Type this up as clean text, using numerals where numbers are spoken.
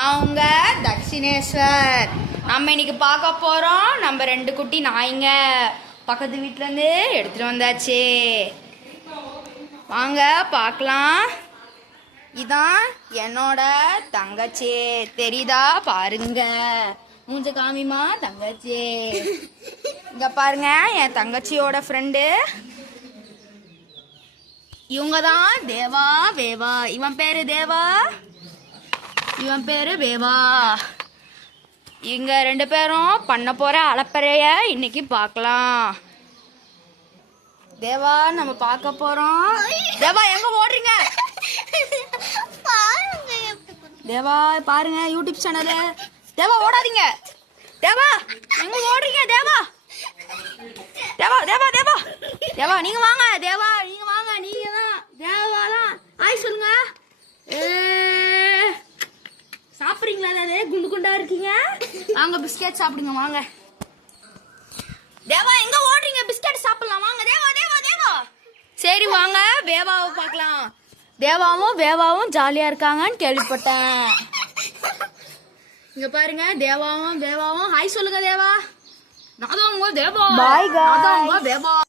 நான் உங்க தட்சிணேஸ்வர். நம்ம இன்னைக்கு பார்க்க போறோம் நம்ம 2 குட்டி நாய்ங்க பக்கத்து வீட்டுல இருந்து எடுத்துட்டு வந்தாச்சு. வாங்க பார்க்கலாம். இதான் என்னோட தங்கச்சி, தெரியுதா பாருங்க. மூஞ்ச காமிமா தங்கச்சி. இங்க பாருங்க என் தங்கச்சியோட ஃப்ரெண்டு. இவங்க தான் தேவா வேவா. இவன் பேரு தேவா, இவன் பேரு வேவா. இங்க 2 பேரும் பண்ண போற அலப்பறைய இன்னைக்கு பார்க்கலாம். தேவா நம்ம பார்க்க போறோம். தேவா எங்க ஓடுறீங்க? தேவா பாருங்க யூடியூப் சேனலு. தேவா ஓடாதீங்க. தேவா எங்க ஓடுறீங்க? தேவா தேவா தேவா தேவா தேவா நீங்க வாங்க. தேவா நீங்க வாங்க. நீங்க தான் தேவா தான். ஆய் சொல்லுங்க. சாப்பிடுறீங்களா? அதாவது குண்டு குண்டா இருக்கீங்க. வாங்க பிஸ்கெட் சாப்பிடுங்க வாங்க. தேவா எங்க ஓடுறீங்க? பிஸ்கெட் சாப்பிடலாம் வாங்க. தேவா தேவா தேவா. சரி வாங்க வேவாவை பார்க்கலாம். தேவாவும் வேவாவும் ஜாலியா இருக்காங்கன்னு கேள்விப்பட்டேன். இங்க பாருங்க தேவாவும் வேவாவும் ஹாய் சொல்லுங்க. தேவா நான் தான் உங்க தேவா. Bye guys.